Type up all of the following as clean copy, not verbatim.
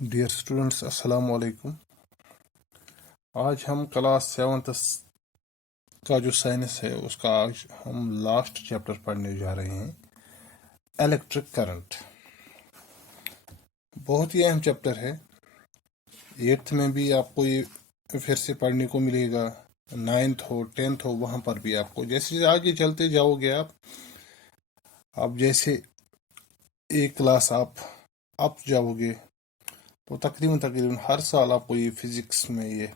Dear students, अस्सलाम वालेकुम। आज हम क्लास 7th का जो साइंस है उसका आज हम लास्ट चैप्टर पढ़ने जा रहे हैं, इलेक्ट्रिक करंट। बहुत ही अहम चैप्टर है। 8th में भी आपको ये फिर से पढ़ने को मिलेगा, 9th हो 10th हो वहाँ पर भी आपको, जैसे आगे चलते जाओगे आप जैसे एक क्लास आप जाओगे तो तकरीबन हर साल आपको ये फिजिक्स में ये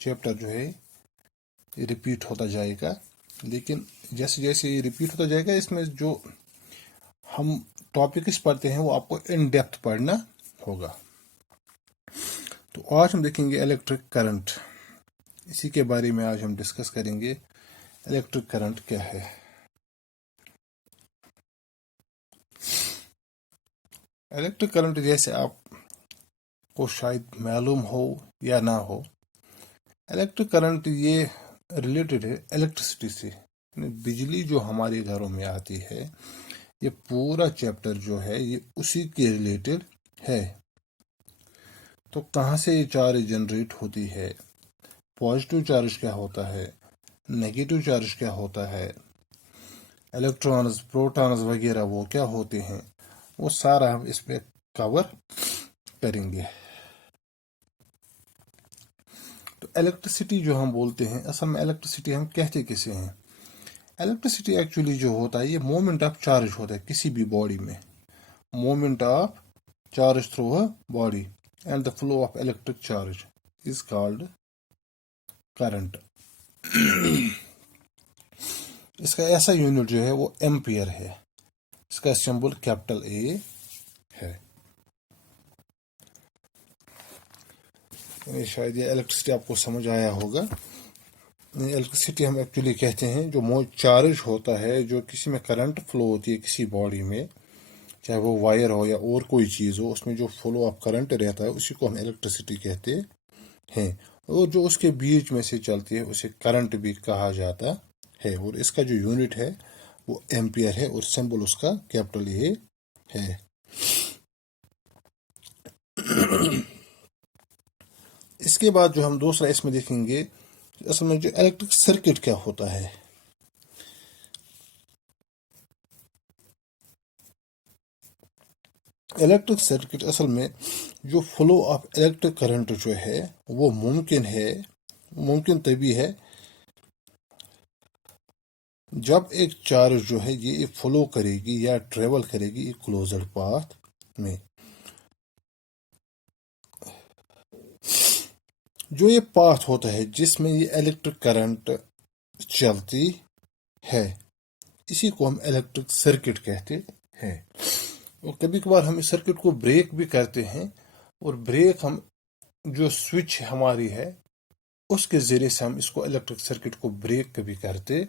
चैप्टर जो है ये रिपीट होता जाएगा। लेकिन जैसे जैसे ये रिपीट होता जाएगा, इसमें जो हम टॉपिक्स पढ़ते हैं वो आपको इन डेप्थ पढ़ना होगा। तो आज हम देखेंगे इलेक्ट्रिक करंट, इसी के बारे में आज हम डिस्कस करेंगे। इलेक्ट्रिक करंट क्या है? इलेक्ट्रिक करंट जैसे आपको शायद मालूम हो या ना हो, इलेक्ट्रिक करंट ये रिलेटेड है इलेक्ट्रिसिटी से। बिजली जो हमारे घरों में आती है, ये पूरा चैप्टर जो है ये उसी के रिलेटेड है। तो कहाँ से ये चार्ज जनरेट होती है, पॉजिटिव चार्ज क्या होता है, नेगेटिव चार्ज क्या होता है, इलेक्ट्रॉन्स प्रोटॉन्स वगैरह वो क्या होते हैं, वो सारा हम इसमें कवर करेंगे। तो इलेक्ट्रिसिटी जो हम बोलते हैं, असल में इलेक्ट्रिसिटी हम कहते किसे हैं? इलेक्ट्रिसिटी एक्चुअली जो होता है ये मोमेंट ऑफ चार्ज होता है किसी भी बॉडी में, moment of charge through a body and the flow of electric charge is called current. इसका ऐसा यूनिट जो है वो एम्पियर है, इसका सिंबल कैपिटल ए है। शायद ये इलेक्ट्रिसिटी आपको समझ आया होगा। इलेक्ट्रिसिटी हम एक्चुअली कहते हैं जो चार्ज होता है, जो किसी में करंट फ्लो होती है किसी बॉडी में, चाहे वो वायर हो या और कोई चीज़ हो, उसमें जो फ्लो ऑफ करंट रहता है उसी को हम इलेक्ट्रिसिटी कहते हैं। और जो उसके बीच में से चलती है उसे करंट भी कहा जाता है। और इसका जो यूनिट है वो एम्पियर है और सिंबल उसका कैपिटल ए है। इसके बाद जो हम दूसरा इसमें देखेंगे, असल में जो इलेक्ट्रिक सर्किट क्या होता है। इलेक्ट्रिक सर्किट असल में जो फ्लो ऑफ इलेक्ट्रिक करंट जो है वो मुमकिन तभी है जब एक चार्ज जो है ये फ्लो करेगी या ट्रेवल करेगी एक क्लोज्ड पाथ में। जो ये पाथ होता है जिसमें ये इलेक्ट्रिक करंट चलती है, इसी को हम इलेक्ट्रिक सर्किट कहते हैं। और कभी कभार हम इस सर्किट को ब्रेक भी करते हैं, और ब्रेक हम जो स्विच हमारी है उसके ज़रिए से हम इसको इलेक्ट्रिक सर्किट को ब्रेक कभी करते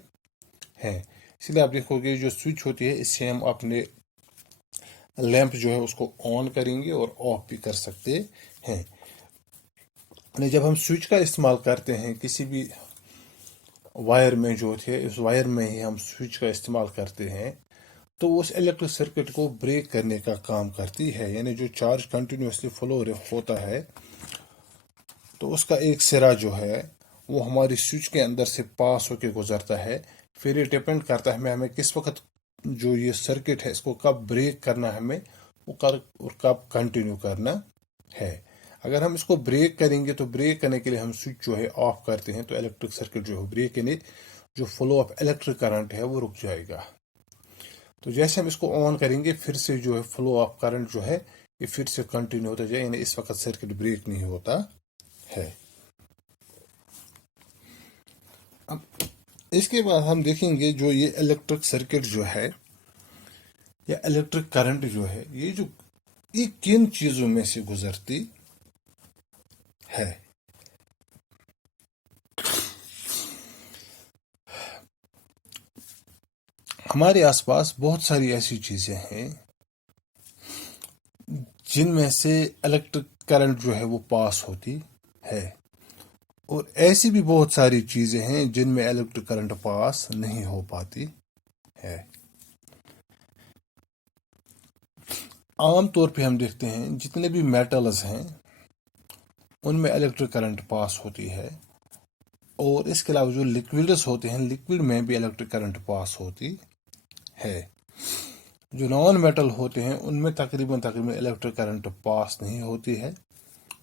हैं। इसलिए आप देखोगे जो स्विच होती है इससे हम अपने लैंप जो है उसको ऑन करेंगे और ऑफ भी कर सकते हैं। जब हम स्विच का इस्तेमाल करते हैं किसी भी वायर में जो थे, उस वायर में ही हम स्विच का इस्तेमाल करते हैं, तो उस इलेक्ट्रिक सर्किट को ब्रेक करने का काम करती है। यानी जो चार्ज कंटिन्यूसली फ्लो होता है तो उसका एक सिरा जो है वो हमारी स्विच के अंदर से पास होकर गुजरता है। फिर ये डिपेंड करता है हमें किस वक्त जो ये सर्किट है इसको कब ब्रेक करना है हमें, वो और कब कंटिन्यू करना है। अगर हम इसको ब्रेक करेंगे तो ब्रेक करने के लिए हम स्विच जो है ऑफ करते हैं, तो इलेक्ट्रिक सर्किट जो है ब्रेक यानी जो फ्लो ऑफ इलेक्ट्रिक करंट है वो रुक जाएगा। तो जैसे हम इसको ऑन करेंगे फिर से जो है फ्लो ऑफ करंट जो है ये फिर से कंटिन्यू होता जाए, यानी इस वक्त सर्किट ब्रेक नहीं होता है। अब इसके बाद हम देखेंगे जो ये इलेक्ट्रिक सर्किट जो है या इलेक्ट्रिक करंट जो है ये किन चीजों में से गुजरती है। हमारे आसपास बहुत सारी ऐसी चीजें हैं जिनमें से इलेक्ट्रिक करंट जो है वो पास होती है, और ऐसी भी बहुत सारी चीजें हैं जिनमें इलेक्ट्रिक करंट पास नहीं हो पाती है। आम तौर पे हम देखते हैं जितने भी मेटल्स हैं उनमें इलेक्ट्रिक करंट पास होती है, और इसके अलावा जो लिक्विड्स होते हैं, लिक्विड में भी इलेक्ट्रिक करंट पास होती है। जो नॉन मेटल होते हैं उनमें तकरीबन इलेक्ट्रिक करंट पास नहीं होती है,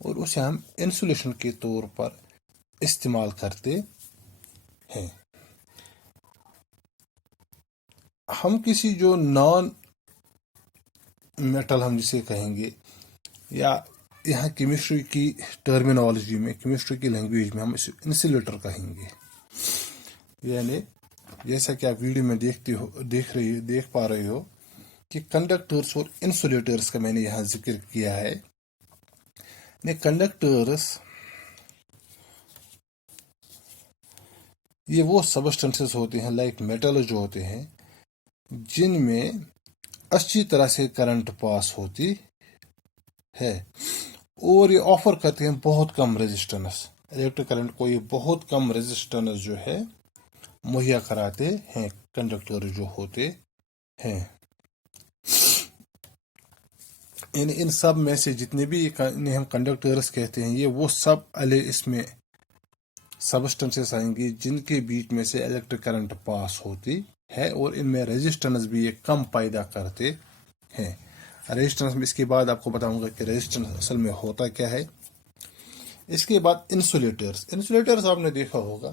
और उसे हम इंसुलेशन के तौर पर इस्तेमाल करते हैं। हम किसी जो नॉन मेटल हम जिसे कहेंगे, या यहाँ केमिस्ट्री की टर्मिनोलॉजी में, केमिस्ट्री की लैंग्वेज में हम इसे इंसुलेटर कहेंगे। यानी जैसा कि आप वीडियो में देख पा रहे हो कि कंडक्टर्स और इंसुलेटर्स का मैंने यहाँ जिक्र किया है। कंडक्टर्स ये वो सबस्टेंसेस होते हैं, लाइक मेटल जो होते हैं, जिनमें अच्छी तरह से करंट पास होती है, और ये ऑफर करते हैं बहुत कम रेजिस्टेंस। इलेक्ट्रिक करंट को ये बहुत कम रेजिस्टेंस जो है मुहैया कराते हैं कंडक्टर जो होते हैं। इन सब में से जितने भी इन्हें हम कंडक्टर्स कहते हैं, ये वो सब इसमें सबस्टेंसेस आएंगे जिनके बीच में से इलेक्ट्रिक करंट पास होती है, और इनमें रेजिस्टेंस भी ये कम पैदा करते हैं। रेजिस्टेंस में इसके बाद आपको बताऊंगा कि रेजिस्टेंस असल में होता क्या है। इसके बाद इंसुलेटर्स आपने देखा होगा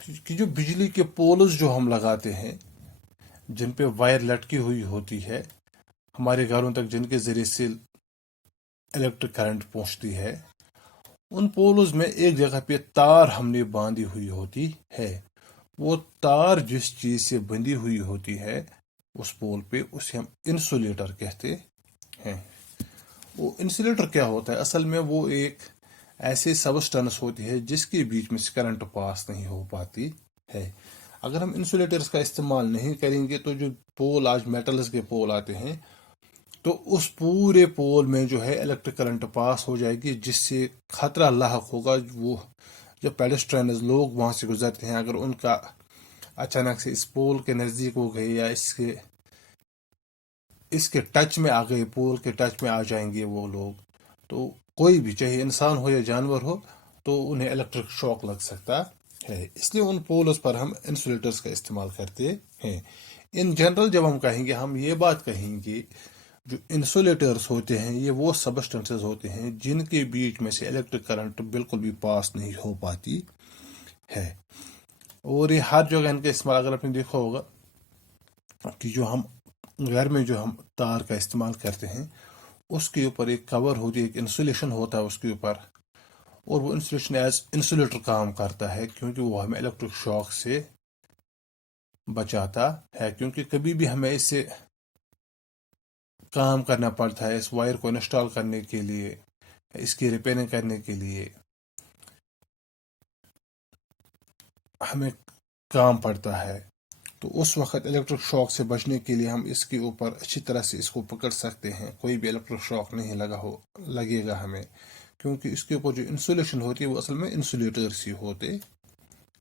कि जो बिजली के पोल्स जो हम लगाते हैं, जिन पे वायर लटकी हुई होती है हमारे घरों तक, जिनके जरिए से इलेक्ट्रिक करंट पहुंचती है, उन पोल्स में एक जगह पे तार हमने बांधी हुई होती है। वो तार जिस चीज से बंधी हुई होती है उस पोल पे, उसे हम इंसुलेटर कहते हैं। वो इंसुलेटर क्या होता है? असल में वो एक ऐसे सबस्टेंस होती है जिसके बीच में से करंट पास नहीं हो पाती है। अगर हम इंसुलेटर्स का इस्तेमाल नहीं करेंगे तो जो पोल, आज मेटल्स के पोल आते हैं, तो उस पूरे पोल में जो है इलेक्ट्रिक करंट पास हो जाएगी, जिससे खतरा लाहक होगा। वो जो पेडेस्ट्रियंस लोग वहां से गुजरते हैं, अगर उनका अचानक से इस पोल के नजदीक हो गए या इसके टच में आ गए, पोल के टच में आ जाएंगे वो लोग, तो कोई भी, चाहे इंसान हो या जानवर हो, तो उन्हें इलेक्ट्रिक शॉक लग सकता है। इसलिए उन पोल्स पर हम इंसुलेटर्स का इस्तेमाल करते हैं। इन जनरल जब हम कहेंगे, हम ये बात कहेंगे, जो इंसुलेटर्स होते हैं ये वो सबस्टेंसेस होते हैं जिनके बीच में से इलेक्ट्रिक करंट बिल्कुल भी पास नहीं हो पाती है। और ये हर जगह इनका इस्तेमाल, अगर आपने देखा होगा कि जो हम घर में जो हम तार का इस्तेमाल करते हैं, उसके ऊपर एक कवर होती है, एक इंसुलेशन होता है उसके ऊपर, और वो इंसुलेशन एज इंसुलेटर काम करता है, क्योंकि वो हमें इलेक्ट्रिक शॉक से बचाता है। क्योंकि कभी भी हमें इससे काम करना पड़ता है, इस वायर को इंस्टॉल करने के लिए, इसकी रिपेयरिंग करने के लिए हमें काम पड़ता है, तो उस वक्त इलेक्ट्रिक शॉक से बचने के लिए हम इसके ऊपर अच्छी तरह से इसको पकड़ सकते हैं, कोई भी इलेक्ट्रिक शॉक नहीं लगेगा हमें, क्योंकि इसके ऊपर जो इंसुलेशन होती है वो असल में इंसुलेटर्स ही होते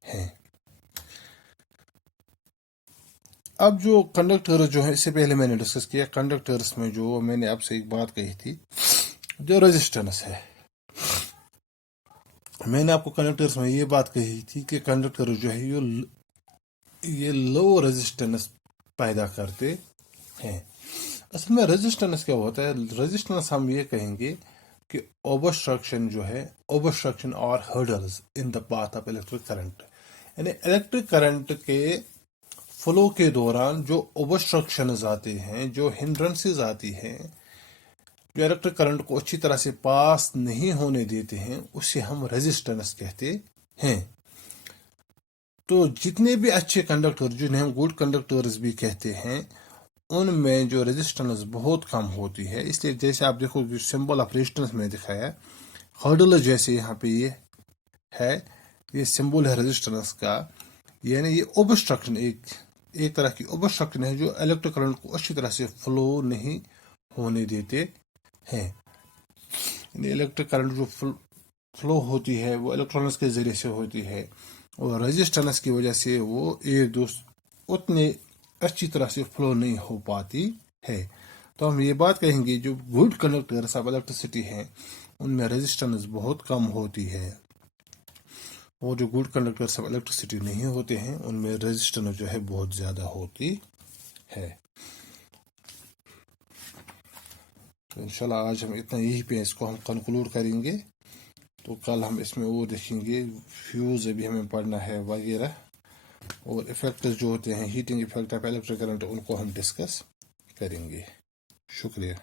हैं। अब जो कंडक्टर जो है, इससे पहले मैंने डिस्कस किया कंडक्टर्स में, जो मैंने आपसे एक बात कही थी, जो रेजिस्टेंस है, मैंने आपको कंडक्टर्स में ये बात कही थी कि कंडक्टर जो है ये लो रेजिस्टेंस पैदा करते हैं। असल में रेजिस्टेंस क्या होता है? रेजिस्टेंस हम ये कहेंगे कि ओबस्ट्रक्शन जो है, ओबस्ट्रक्शन और hurdles in the path of electric current, यानी इलेक्ट्रिक करंट के फ्लो के दौरान जो ओबस्ट्रक्शंस आते हैं, जो हिंड्रेंसेस आती हैं, जो इलेक्ट्रिक करंट को अच्छी तरह से पास नहीं होने देते हैं, उसे हम रेजिस्टेंस कहते हैं। तो जितने भी अच्छे कंडक्टर, जिन्हें हम गुड कंडक्टर्स भी कहते हैं, उनमें जो रेजिस्टेंस बहुत कम होती है। इसलिए जैसे आप देखो, जो सिंबल ऑफ रेजिस्टेंस में दिखाया, हर्डल जैसे यहाँ पे ये है, ये सिंबल है रेजिस्टेंस का, यानी ये ओबस्ट्रक्शन, एक तरह की ओबस्ट्रक्शन है जो इलेक्ट्रिक करंट को अच्छी तरह से फ्लो नहीं होने देते हैं। इलेक्ट्रिक करंट जो फ्लो होती है वो इलेक्ट्रॉनिक्स के जरिए से होती है, और रेजिस्टेंस की वजह से वो एक दूसरे उतने अच्छी तरह से फ्लो नहीं हो पाती है। तो हम ये बात कहेंगे, जो गुड कंडक्टर्स ऑफ इलेक्ट्रिसिटी हैं ان میں ریزسٹنس بہت کم ہوتی ہے، اور جو گڈ کنڈکٹرس آف الیکٹریسٹی نہیں ہوتے ہیں ان میں ریزسٹنس جو ہے بہت زیادہ ہوتی ہے۔ تو انشاءاللہ آج ہم اتنا یہی پہ اس کو ہم کنکلوڈ کریں گے، تو کل ہم اس میں وہ دیکھیں گے، فیوز ابھی ہمیں پڑھنا ہے وغیرہ، اور افیکٹس جو ہوتے ہیں heating effect of electric current ان کو ہم ڈسکس کریں گے۔ شکریہ۔